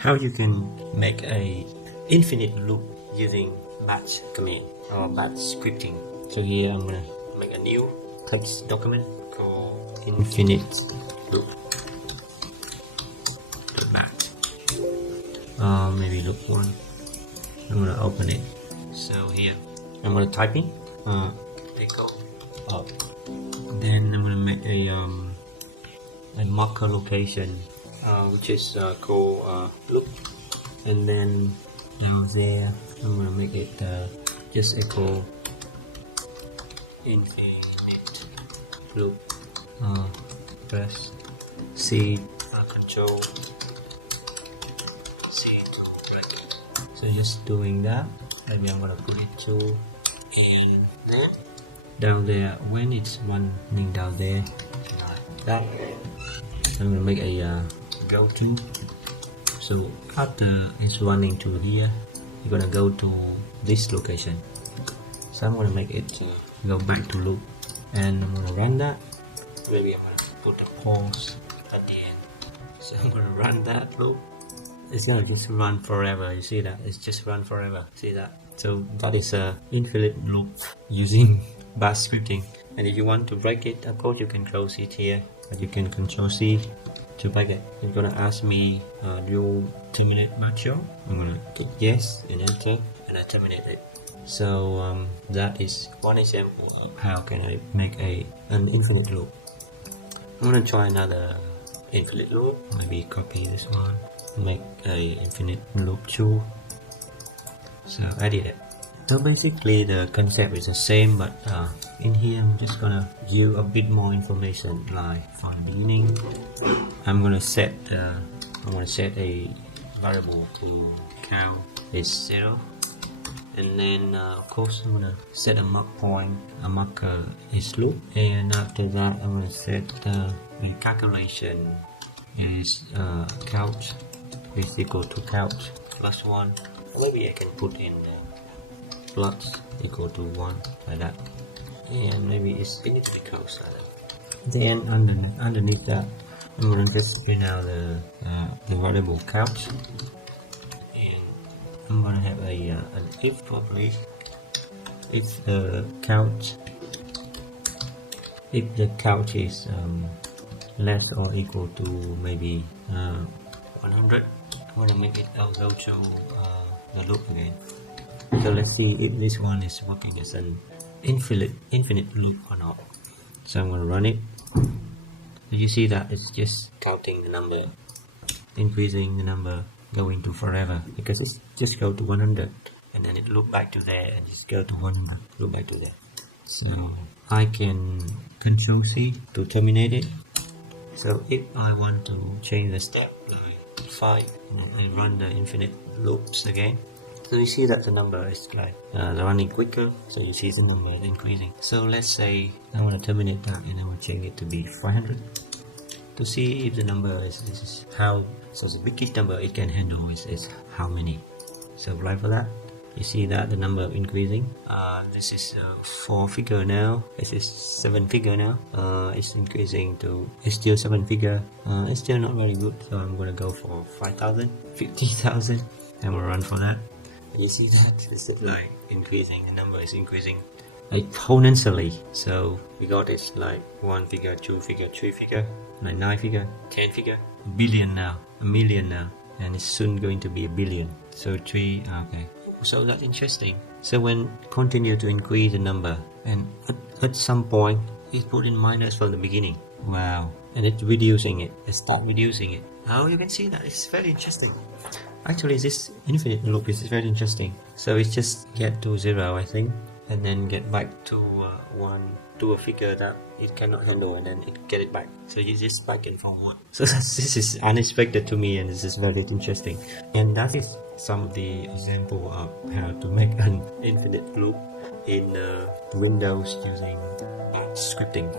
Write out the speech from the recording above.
how you can make a infinite loop using batch command or batch scripting. So here I'm gonna make a new text document called infinite loop batch. Maybe loop 1. I'm gonna open it. So here I'm gonna type in echo up. Then I'm gonna make a marker location which is called loop, and then down there I'm gonna make it just echo infinite loop. Press C control C to break it. So just doing that. Maybe I'm gonna put it to, and then down there when it's running down there like that, I'm gonna make a go to. So after it's running to here, you're gonna go to this location. So I'm gonna make it go back to loop, and I'm gonna run that. Maybe I'm gonna put a pause at the end. So I'm gonna run that loop. It's gonna just run forever. You see that? It's just run forever. See that? So that is a infinite loop using batch scripting. And if you want to break it, of course you can close it here, but you can Control C to break it. It's gonna ask me, do you terminate batch job? I'm gonna click yes and enter, and I terminate it. So that is one example of how can I make an infinite loop. I'm gonna try another infinite loop. Maybe copy this one, make a infinite loop 2. So I did it. So basically the concept is the same, but in here I'm just gonna give a bit more information. Like for the beginning, I'm gonna set a variable to count is 0, and then of course I'm gonna set a marker is loop, and after that I'm gonna set the calculation is count is equal to count plus 1. Maybe I can put in plus equal to 1 like that, and maybe it needs to be close like that. Then underneath that I'm gonna just print out the variable count, and I'm gonna have an if probably if the count is less or equal to maybe 100, I'm gonna make it go to the loop again. So let's see if this one is working as an infinite loop or not. So I'm gonna run it. So you see that it's just counting the number, increasing the number, going to forever, because it's just go to 100 and then it loop back to there and just go to 100, loop back to there. So I can Control C to terminate it. So if I want to change the step 5 and run the infinite loops again, so you see that the number is like running quicker, so you see the number is increasing. So let's say I want to terminate that and I will change it to be 500 to see if the number is how, so the biggest number it can handle is how many. So right for that, you see that the number increasing. This is 4 figure now, this is 7 figure now. It's increasing to, it's still 7 figure. It's still not very good, so I'm gonna go for 5,000, 50,000, and we'll run for that. And you see that it's like increasing, the number is increasing exponentially. So we got it like 1 figure, 2 figure, 3 figure, like 9 figure, 10 figure, a billion now, a million now, and it's soon going to be a billion. So 3, okay. So that's interesting. So when continue to increase the number, and at some point it put in minus from the beginning. Wow. And it's reducing it. It start reducing it. Oh, you can see that. It's very interesting. Actually, this infinite loop is very interesting. So it just get to 0, I think, and then get back to 1, to a figure that it cannot handle, and then it get it back. So you just back and forward. So this is unexpected to me, and this is very interesting. And that is some of the example of how to make an infinite loop in Windows using scripting.